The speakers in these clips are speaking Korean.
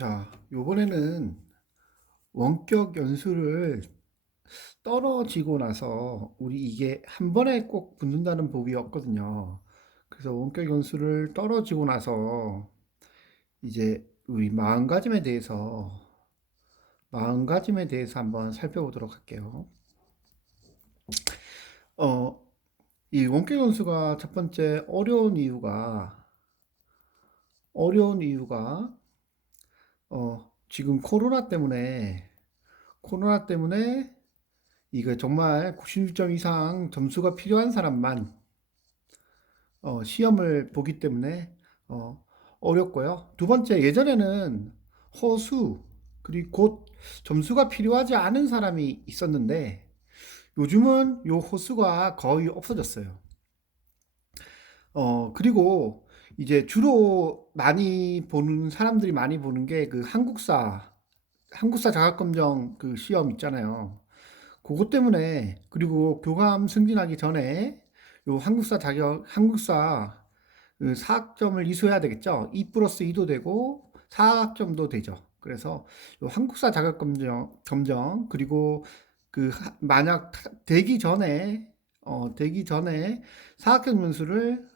자, 요번에는 원격 연수를 떨어지고 나서 우리 이게 한 번에 꼭 붙는다는 법이 없거든요. 그래서 원격 연수를 떨어지고 나서 이제 우리 마음가짐에 대해서 한번 살펴보도록 할게요. 어, 이 원격 연수가 첫 번째 어려운 이유가 지금 코로나 때문에 이거 정말 96점 이상 점수가 필요한 사람만 시험을 보기 때문에 어, 어렵고요. 두 번째, 예전에는 허수, 그리고 곧 점수가 필요하지 않은 사람이 있었는데 요즘은 요 호수가 거의 없어졌어요. 그리고 이제 주로 사람들이 많이 보는 게 그 한국사 자격검정 그 시험 있잖아요. 그것 때문에, 그리고 교감 승진하기 전에 요 한국사 그 4학점을 이수해야 되겠죠. 2 플러스 2도 되고 4학점도 되죠. 그래서 요 한국사 자격검정, 그리고 만약 되기 전에 4학점 연수를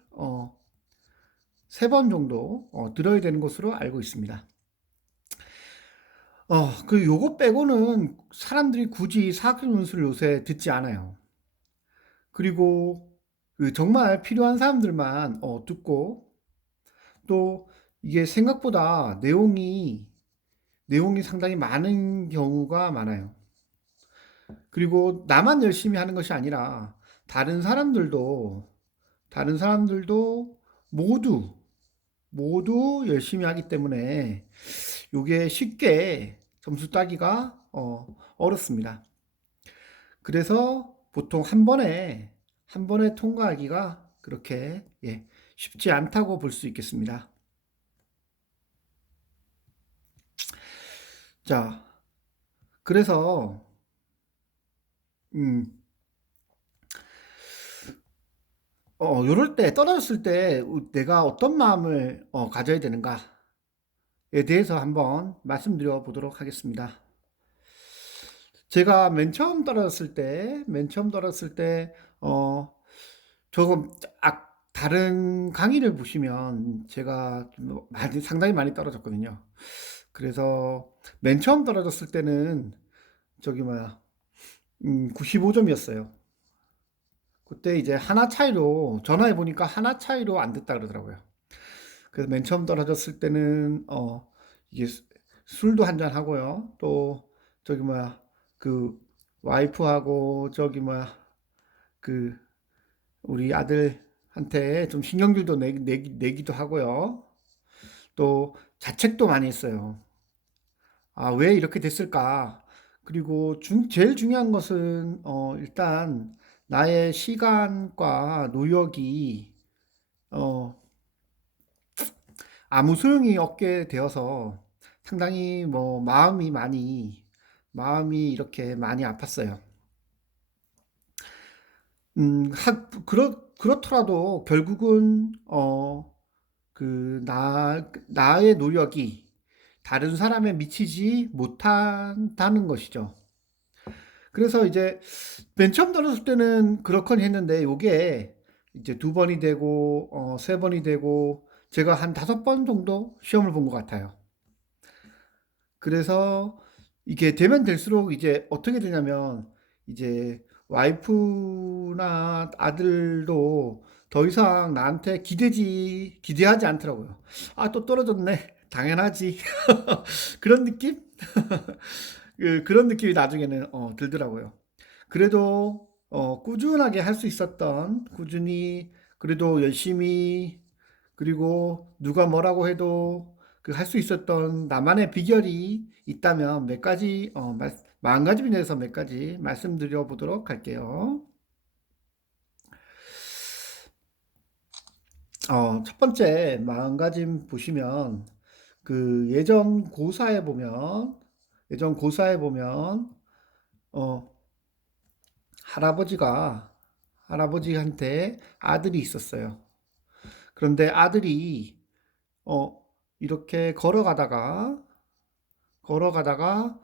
3번 정도 들어야 되는 것으로 알고 있습니다. 요거 빼고는 사람들이 굳이 4학점 연수를 요새 듣지 않아요. 그리고 그 정말 필요한 사람들만 듣고, 또 이게 생각보다 내용이 상당히 많은 경우가 많아요. 그리고 나만 열심히 하는 것이 아니라 다른 사람들도 다른 사람들도 모두 모두 열심히 하기 때문에 이게 쉽게 점수 따기가 어렵습니다. 그래서 보통 한 번에 통과하기가 그렇게 쉽지 않다고 볼 수 있겠습니다. 자, 그래서 음, 요럴 때 떨어졌을 때 내가 어떤 마음을 가져야 되는가에 대해서 한번 말씀드려 보도록 하겠습니다. 제가 맨 처음 떨어졌을 때, 조금 다른 강의를 보시면 제가 상당히 많이 떨어졌거든요. 그래서 맨 처음 떨어졌을 때는 저기 뭐야, 95점이었어요. 그때 이제 하나 차이로 전화해 보니까 하나 차이로 안 됐다 그러더라고요. 그래서 맨 처음 떨어졌을 때는 이게 술도 한잔 하고요. 또 저기 뭐야, 그 와이프하고 저기 뭐야, 그 우리 아들한테 좀 신경질도 내기도 하고요. 또 자책도 많이 했어요. 아, 왜 이렇게 됐을까? 그리고 제일 중요한 것은 일단 나의 시간과 노력이 어, 아무 소용이 없게 되어서 상당히 뭐 마음이 이렇게 많이 아팠어요. 그렇더라도 결국은 나의 노력이 다른 사람에 미치지 못한다는 것이죠. 그래서 이제 맨 처음 들었을 때는 그렇건 했는데 요게 이제 두 번이 되고 세 번이 되고 제가 한 5번 정도 시험을 본 것 같아요. 그래서 이게 되면 될수록 이제 어떻게 되냐면 이제 와이프나 아들도 더 이상 나한테 기대하지 않더라고요. 아, 또 떨어졌네. 당연하지. 그런 느낌? 그런 느낌이 나중에는 들더라고요. 그래도 꾸준하게 할 수 있었던, 꾸준히 그래도 열심히, 그리고 누가 뭐라고 해도 그 할 수 있었던 나만의 비결이 있다면 마음가짐에 대해서 몇 가지 말씀드려 보도록 할게요. 첫 번째 마음가짐 보시면 그 예전 고사에 보면 어, 할아버지가 할아버지한테 아들이 있었어요. 그런데 아들이 어, 이렇게 걸어가다가 걸어가다가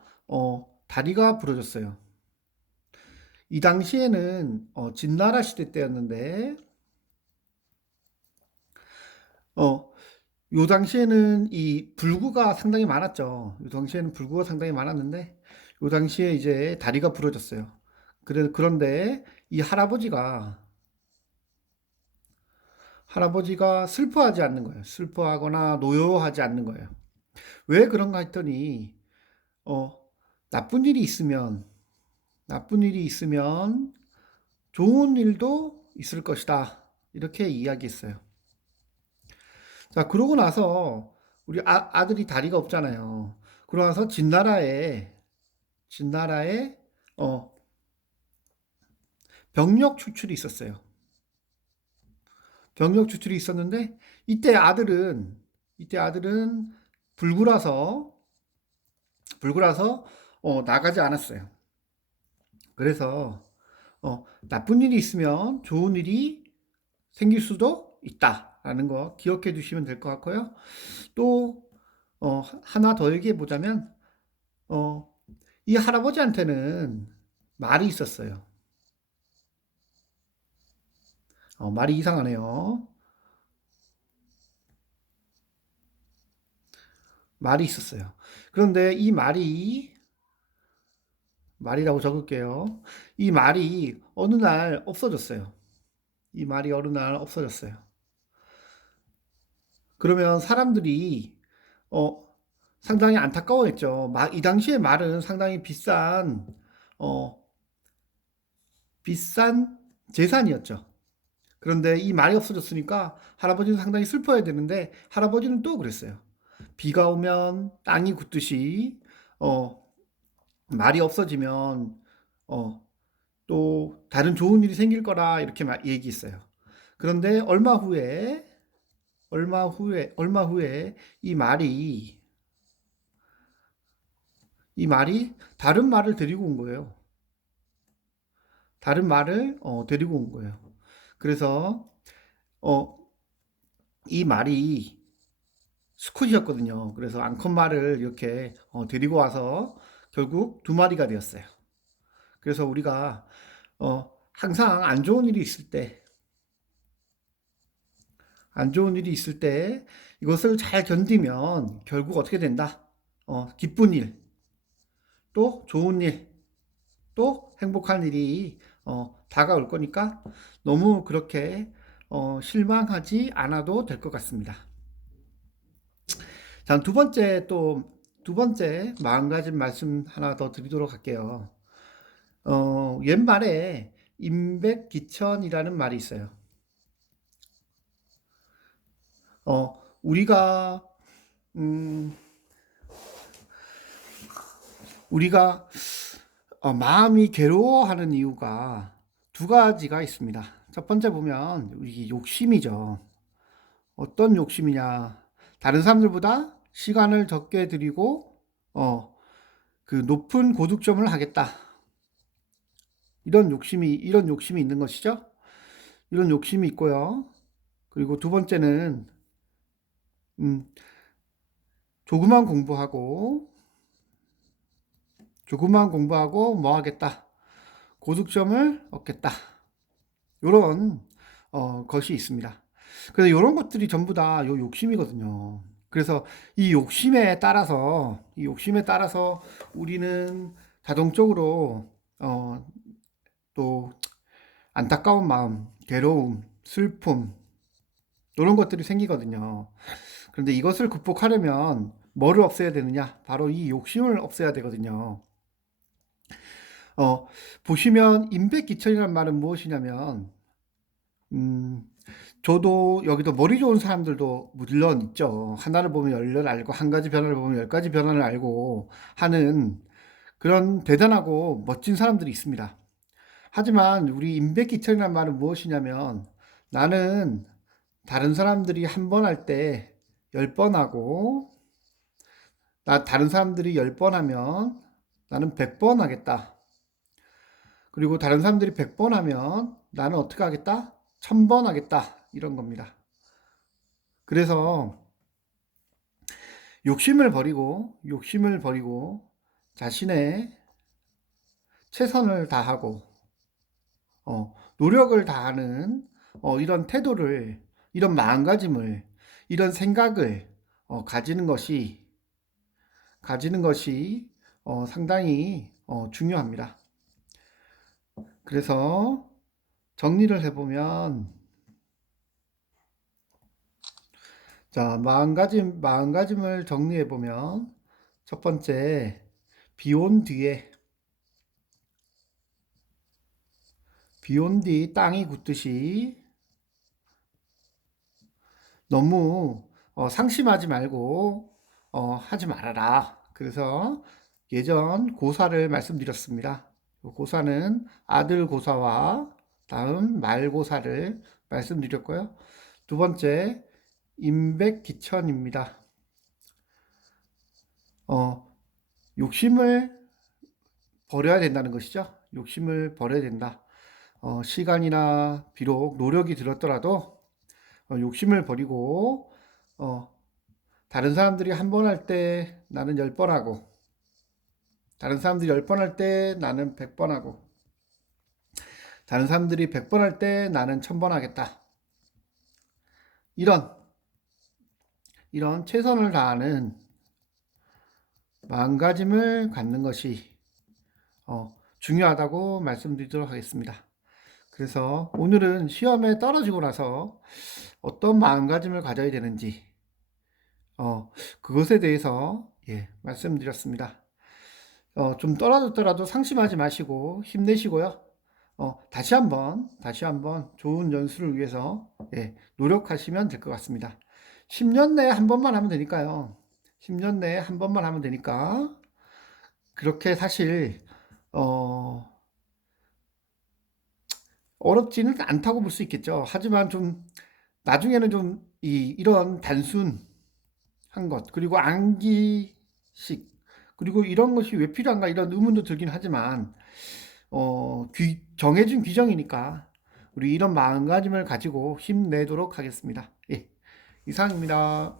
다리가 부러졌어요. 이 당시에는 진나라 시대 때였는데 요 당시에는 이 불구가 상당히 많았죠. 요 당시에는 불구가 상당히 많았는데 요 당시에 이제 다리가 부러졌어요. 그런데 이 할아버지가 슬퍼하지 않는 거예요. 슬퍼하거나 노여워하지 않는 거예요. 왜 그런가 했더니 어, 나쁜 일이 있으면 나쁜 일이 있으면 좋은 일도 있을 것이다. 이렇게 이야기했어요. 자, 그러고 나서 우리 아들이 다리가 없잖아요. 그러고 나서 진나라에 어, 병력 추출이 있었어요. 병력 추출이 있었는데 이때 아들은 불구라서 불구라서 나가지 않았어요. 그래서 나쁜 일이 있으면 좋은 일이 생길 수도 있다라는 거 기억해 주시면 될 것 같고요. 또 하나 더 얘기해 보자면 어, 이 할아버지한테는 말이 있었어요. 말이 이상하네요. 말이 있었어요. 그런데 이 말이라고 적을게요. 이 말이 어느 날 없어졌어요. 이 말이 어느 날 없어졌어요. 그러면 사람들이 어, 상당히 안타까워했죠. 이 당시에 말은 상당히 어, 비싼 재산이었죠. 그런데 이 말이 없어졌으니까 할아버지는 상당히 슬퍼해야 되는데 할아버지는 또 그랬어요. 비가 오면 땅이 굳듯이 어, 말이 없어지면 어, 또 다른 좋은 일이 생길 거라 이렇게 얘기했어요. 그런데 얼마 후에 이 말이 다른 말을 데리고 온 거예요. 다른 말을 데리고 온 거예요. 그래서 어, 이 말이 수컷이었거든요. 그래서 앙컷말을 이렇게 데리고 와서 결국 두 마리가 되었어요. 그래서 우리가 항상 안 좋은 일이 있을 때 이것을 잘 견디면 결국 어떻게 된다? 기쁜 일, 또 좋은 일, 또 행복한 일이 다가올 거니까 너무 그렇게 실망하지 않아도 될 것 같습니다. 자, 두 번째 마음가짐 말씀 하나 더 드리도록 할게요. 옛말에 임백기천이라는 말이 있어요. 우리가 음, 우리가 마음이 괴로워하는 이유가 두 가지가 있습니다. 첫 번째 보면 우리 욕심이죠. 어떤 욕심이냐? 다른 사람들보다 시간을 적게 들이고 그 높은 고득점을 하겠다. 이런 욕심이 있는 것이죠. 이런 욕심이 있고요. 그리고 두 번째는 음, 조금만 공부하고 뭐 하겠다. 고득점을 얻겠다. 이런 것이 있습니다. 그래서 이런 것들이 전부 다 요 욕심이거든요. 그래서 이 욕심에 따라서 우리는 자동적으로 또 안타까운 마음, 괴로움, 슬픔 이런 것들이 생기거든요. 그런데 이것을 극복하려면 뭐를 없애야 되느냐? 바로 이 욕심을 없애야 되거든요. 보시면 임백기천이라는 말은 무엇이냐면 음, 저도 여기도 머리 좋은 사람들도 물론 있죠. 하나를 보면 열을 알고 한 가지 변화를 보면 열 가지 변화를 알고 하는 그런 대단하고 멋진 사람들이 있습니다. 하지만 우리 임백기천이라는 말은 무엇이냐면 나는 다른 사람들이 한 번 할 때 10번 하고 다른 사람들이 10번 하면 나는 100번 하겠다. 그리고 다른 사람들이 100번 하면 나는 어떻게 하겠다? 1000번 하겠다. 이런 겁니다. 그래서 욕심을 버리고 자신의 최선을 다하고 노력을 다하는 이런 태도를, 이런 마음가짐을, 이런 생각을 가지는 것이 상당히 중요합니다. 그래서 정리를 해보면, 자, 마음가짐을 정리해보면, 첫 번째, 비온 뒤에, 비온 뒤 땅이 굳듯이 너무 상심하지 말고 하지 말아라. 그래서 예전 고사를 말씀드렸습니다. 고사는 아들 고사와 다음 말 고사를 말씀드렸고요. 두 번째, 임백기천입니다. 욕심을 버려야 된다는 것이죠. 욕심을 버려야 된다. 시간이나 비록 노력이 들었더라도 욕심을 버리고 다른 사람들이 한 번 할 때 나는 10번 하고, 다른 사람들이 10번 할 때 나는 100번 하고, 다른 사람들이 100번 할 때 나는 1000번 하겠다. 이런 최선을 다하는 마음가짐을 갖는 것이 중요하다고 말씀드리도록 하겠습니다. 그래서 오늘은 시험에 떨어지고 나서 어떤 마음가짐을 가져야 되는지 그것에 대해서 말씀드렸습니다. 좀 떨어졌더라도 상심하지 마시고 힘내시고요. 다시 한번 좋은 연수를 위해서 노력하시면 될 것 같습니다. 10년 내에 한 번만 하면 되니까요. 10년 내에 한 번만 하면 되니까 그렇게 사실 어렵지는 않다고 볼 수 있겠죠. 하지만 좀 나중에는 좀 이런 단순한 것, 그리고 암기식, 그리고 이런 것이 왜 필요한가 이런 의문도 들긴 하지만 정해진 규정이니까 우리 이런 마음가짐을 가지고 힘내도록 하겠습니다. 예, 이상입니다.